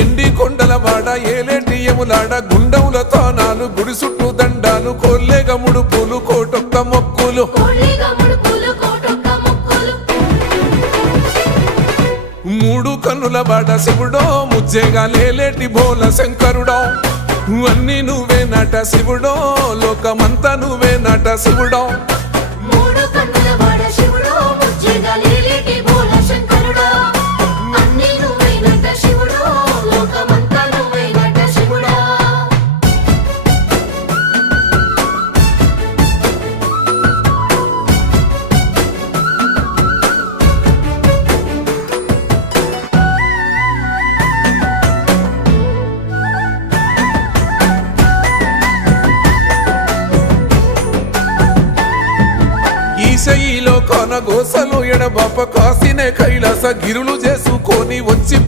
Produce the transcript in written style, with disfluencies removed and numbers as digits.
ఎండి కొండల వాడ ఏలేటి యములాడ గుండముల తానాలు గుడి చుట్టూ దండాలు కొల్లేగ ముడుపులు కోటొక్క మొక్కులు మూడు కన్నుల వాడ శివుడో ముజ్జేగా లేలేటి బోల శంకరుడో అన్ని నువ్వే నట శివుడో లోకమంతా నువ్వే నట శివుడో ఈశయిలో కొన గోసలు ఎడబాప కాసినే కైలాస గిరులు చేసుకొని వచ్చి